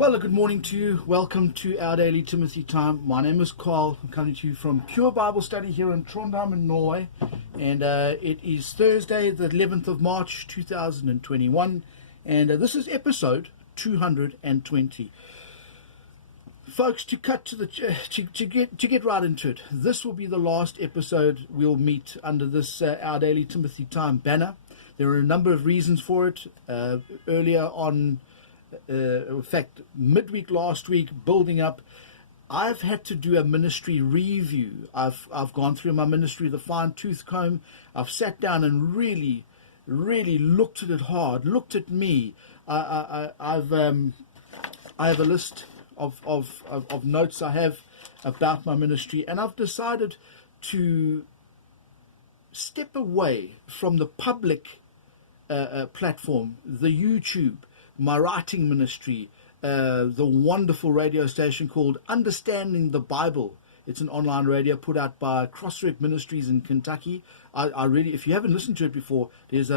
Well, good morning to you. Welcome to our daily Timothy time. My name is Carl. I'm coming to you from Pure Bible Study here in Trondheim in Norway. And it is Thursday, the 11th of March, 2021. And this is episode 220. Folks, to cut to the to get right into it, this will be the last episode we'll meet under this Our Daily Timothy Time banner. There are a number of reasons for it. Earlier on, in fact, midweek last week, building up, I've had to do a ministry review. I've gone through my ministry with a fine-tooth comb. I've sat down and really looked at it hard, looked at me. I have a list of notes I have about my ministry, and I've decided to step away from the public platform, the YouTube, my writing ministry, the wonderful radio station called Understanding the Bible. It's an online radio put out by Crossrec Ministries in Kentucky. I really, if you haven't listened to it before, there's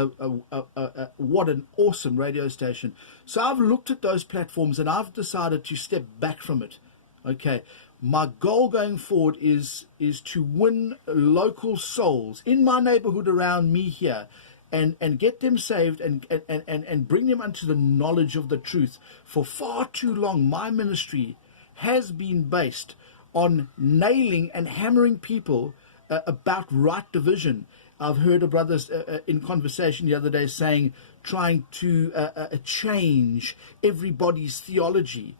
what an awesome radio station. So I've looked at those platforms and I've decided to step back from it. Okay, my goal going forward is to win local souls in my neighborhood around me here, and get them saved and bring them unto the knowledge of the truth. For far too long, my ministry has been based on nailing and hammering people about right division. I've heard a brother in conversation the other day saying, trying to change everybody's theology.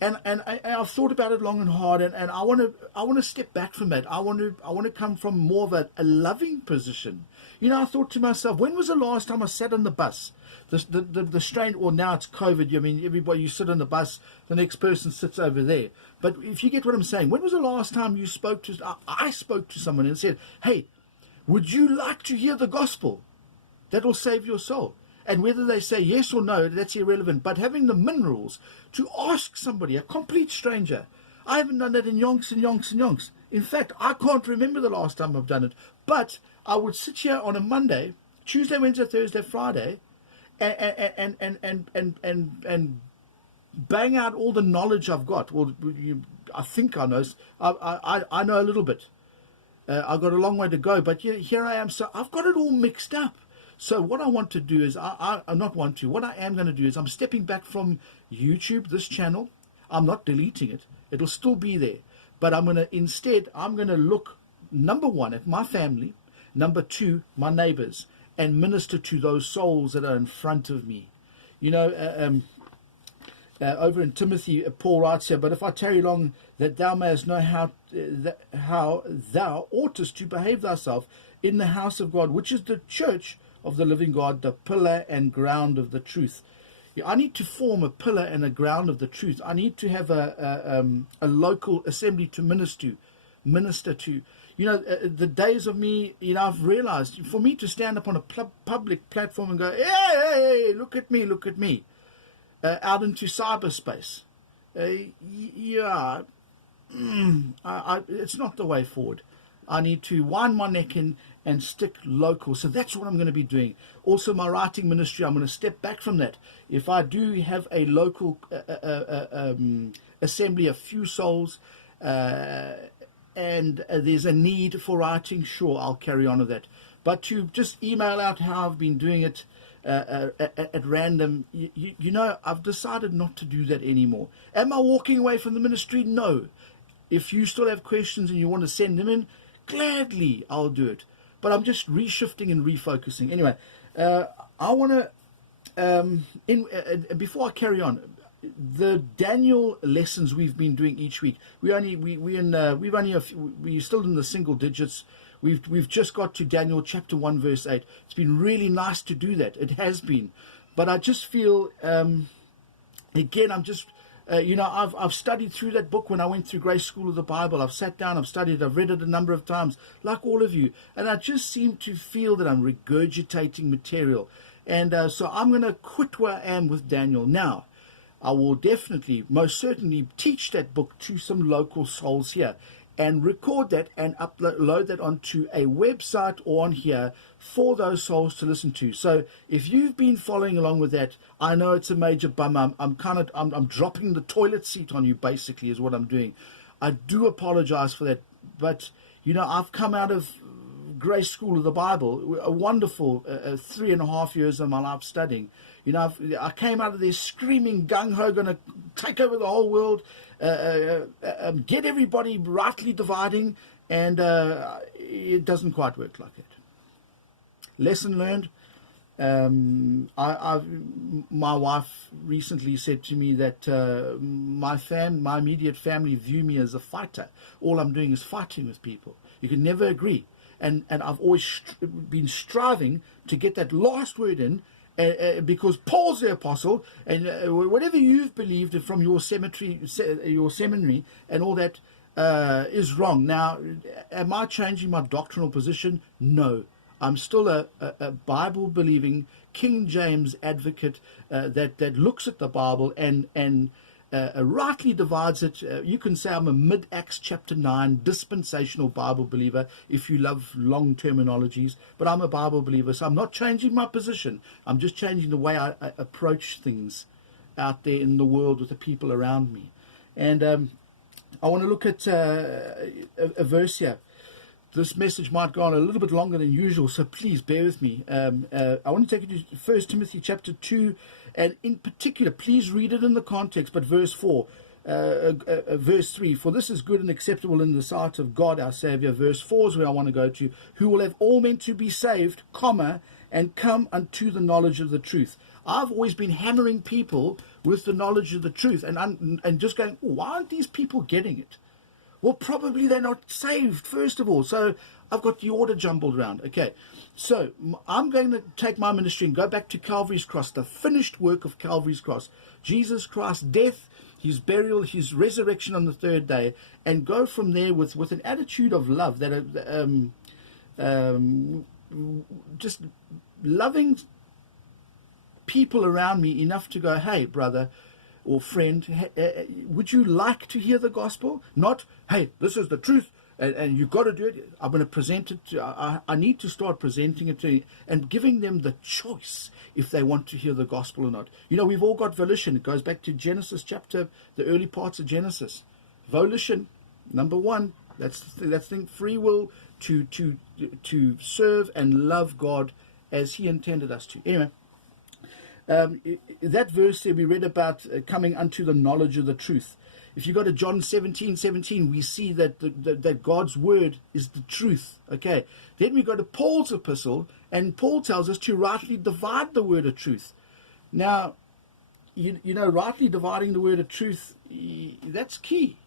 And I've thought about it long and hard, and I want to step back from that. I want to come from more of a loving position. You know, I thought to myself, when was the last time I sat on the bus? The strain, or now it's COVID. I mean, everybody, you sit on the bus, the next person sits over there. But if you get what I'm saying, when was the last time you spoke to? I spoke to someone and said, "Hey, would you like to hear the gospel? That will save your soul." And whether they say yes or no, that's irrelevant. But having the minerals to ask somebody, a complete stranger. I haven't done that in yonks and yonks and yonks. In fact, I can't remember the last time I've done it. But I would sit here on a Monday, Tuesday, Wednesday, Thursday, Friday, and bang out all the knowledge I've got. Well, I think I know. I know a little bit. I've got a long way to go, but here I am. So I've got it all mixed up. So what I want to do is, what I am going to do is I'm stepping back from YouTube, this channel. I'm not deleting it. It'll still be there. But I'm going to look, number one, at my family, number two, my neighbors, and minister to those souls that are in front of me. You know, over in Timothy, Paul writes here, "But if I tarry long, that thou mayest know how thou oughtest to behave thyself in the house of God, which is the church of the living God, the pillar and ground of the truth." I need to form a pillar and a ground of the truth. I need to have a local assembly to minister to. You know, the days of me, you know, I've realized, for me to stand up on a public platform and go, hey, look at me, out into cyberspace, it's not the way forward. I need to wind my neck in and stick local. So that's what I'm going to be doing. Also, my writing ministry, I'm going to step back from that. If I do have a local assembly, a few souls, and there's a need for writing, sure, I'll carry on with that. But to just email out how I've been doing it at random, you know, I've decided not to do that anymore. Am I walking away from the ministry? No. If you still have questions and you want to send them in, gladly I'll do it. But I'm just reshifting and refocusing. Anyway, I want to, before I carry on, the Daniel lessons we've been doing each week. We're still in the single digits. We've just got to Daniel chapter 1 verse 8. It's been really nice to do that. It has been, but I just feel again, I'm just. You know, I've studied through that book when I went through Grace School of the Bible. I've sat down, I've studied, I've read it a number of times, like all of you. And I just seem to feel that I'm regurgitating material. And so I'm going to quit where I am with Daniel. Now, I will definitely, most certainly, teach that book to some local souls here. and record that and upload that onto a website or on here for those souls to listen to. So if you've been following along with that, I know it's a major bummer. I'm dropping the toilet seat on you, basically, is what I'm doing. I do apologize for that, but I've come out of Grace School of the Bible, a wonderful 3.5 years of my life studying. I came out of there screaming gung-ho, going to take over the whole world, get everybody rightly dividing, and it doesn't quite work like that. Lesson learned. My wife recently said to me that my immediate family view me as a fighter. All I'm doing is fighting with people. You can never agree. And I've always been striving to get that last word in, because Paul's the apostle, and whatever you've believed from your seminary and all that is wrong. Now, am I changing my doctrinal position? No. I'm still a Bible-believing King James advocate that looks at the Bible and rightly divides it. You can say I'm a mid-Acts chapter 9 dispensational Bible believer if you love long terminologies, but I'm a Bible believer, so I'm not changing my position. I'm just changing the way I approach things out there in the world with the people around me. And I want to look at a verse here. This message might go on a little bit longer than usual, so please bear with me. I want to take you to 1 Timothy chapter 2, and in particular, please read it in the context, but verse 4, verse 3, for this is good and acceptable in the sight of God our Savior. Verse 4 is where I want to go to, who will have all men to be saved, and come unto the knowledge of the truth. I've always been hammering people with the knowledge of the truth, and just going, why aren't these people getting it? Well, probably they're not saved, first of all. So I've got the order jumbled around. Okay, so I'm going to take my ministry and go back to Calvary's cross, the finished work of Calvary's cross. Jesus Christ's death, his burial, his resurrection on the third day, and go from there with an attitude of love, that just loving people around me enough to go, hey, brother or friend, would you like to hear the gospel? Not, hey, this is the truth, and you've got to do it. I'm going to present it to, I need to start presenting it to you and giving them the choice if they want to hear the gospel or not. We've all got volition. It goes back to Genesis chapter, the early parts of Genesis. Volition, number one, that's the free will to serve and love God as he intended us to. Anyway, that verse there we read about coming unto the knowledge of the truth. If you go to John 17:17, we see that God's word is the truth. Okay. Then we go to Paul's epistle, and Paul tells us to rightly divide the word of truth. Now, rightly dividing the word of truth, that's key.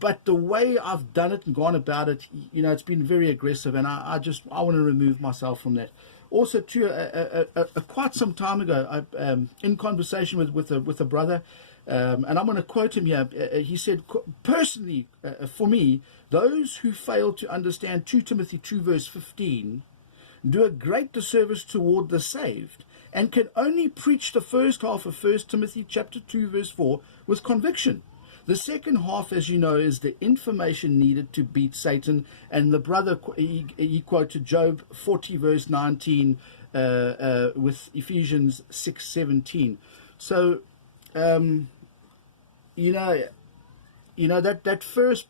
But the way I've done it and gone about it, it's been very aggressive, and I want to remove myself from that. Also, too, quite some time ago, in conversation with a brother, and I'm going to quote him here. He said, personally, for me, those who fail to understand 2 Timothy 2 verse 15 do a great disservice toward the saved, and can only preach the first half of 1 Timothy chapter 2 verse 4 with conviction. The second half, as you know, is the information needed to beat Satan. And the brother, he quoted Job 40 verse 19 with Ephesians 6:17. So, that first,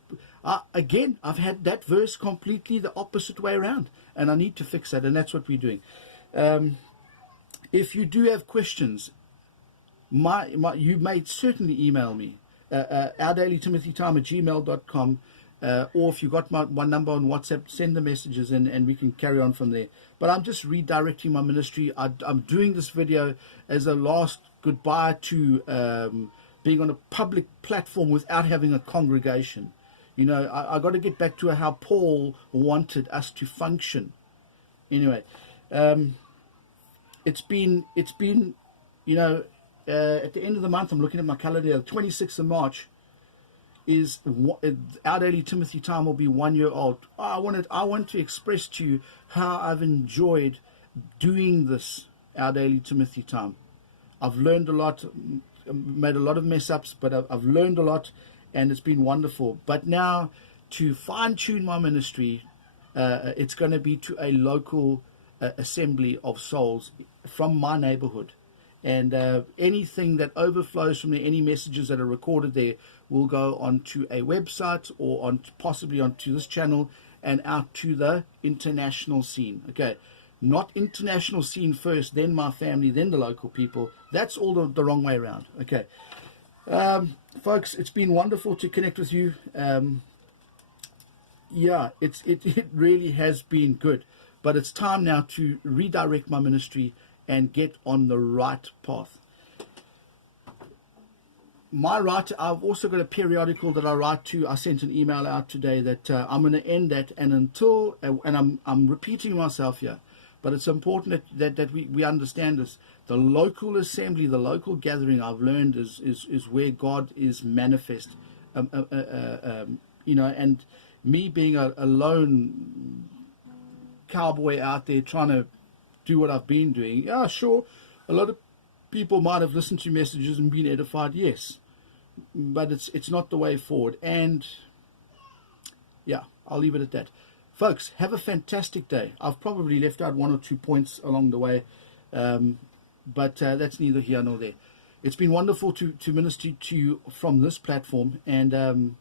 again, I've had that verse completely the opposite way around. And I need to fix that, and that's what we're doing. If you do have questions, you may certainly email me. ourdailytimothytime@gmail.com, or if you got my number on WhatsApp, send the messages in and we can carry on from there. But I'm just redirecting my ministry. I'm doing this video as a last goodbye to being on a public platform without having a congregation. I got to get back to how Paul wanted us to function. Anyway, it's been at the end of the month, I'm looking at my calendar, the 26th of March, is Our Daily Timothy Time will be 1 year old. I want to express to you how I've enjoyed doing this, Our Daily Timothy Time. I've learned a lot, made a lot of mess ups, but I've learned a lot, and it's been wonderful. But now, to fine-tune my ministry, it's going to be to a local assembly of souls from my neighborhood. And anything that overflows from there, any messages that are recorded there, will go onto a website or on possibly onto this channel and out to the international scene. Okay, not international scene first, then my family, then the local people. That's all the wrong way around. Okay, folks, it's been wonderful to connect with you. Yeah, it really has been good, but it's time now to redirect my ministry and get on the right path. My writer, I've also got a periodical that I write to. I sent an email out today that I'm going to end that, and until, and I'm repeating myself here, but it's important that we understand this. The local assembly, the local gathering, I've learned is where God is manifest. You know, and me being a lone cowboy out there trying to do what I've been doing, yeah, sure, a lot of people might have listened to messages and been edified, yes, but it's not the way forward. And yeah, I'll leave it at that. Folks, have a fantastic day. I've probably left out one or two points along the way, but that's neither here nor there. It's been wonderful to minister to you from this platform, and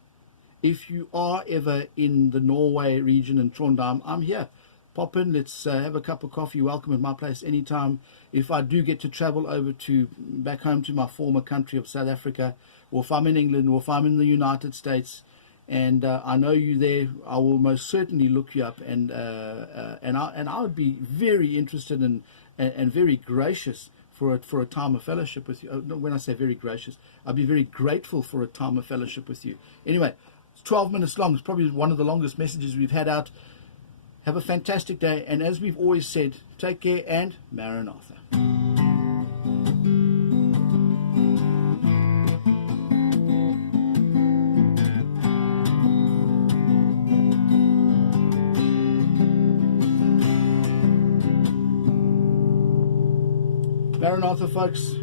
if you are ever in the Norway region in Trondheim, I'm here. Pop in, let's have a cup of coffee. Welcome at my place anytime. If I do get to travel over to back home to my former country of South Africa, or if I'm in England, or if I'm in the United States, and I know you there, I will most certainly look you up, and I would be very interested in and very gracious for a time of fellowship with you. When I say very gracious, I'd be very grateful for a time of fellowship with you. Anyway, it's 12 minutes long. It's probably one of the longest messages we've had out. Have a fantastic day, and as we've always said, take care and Maranatha. Maranatha, folks.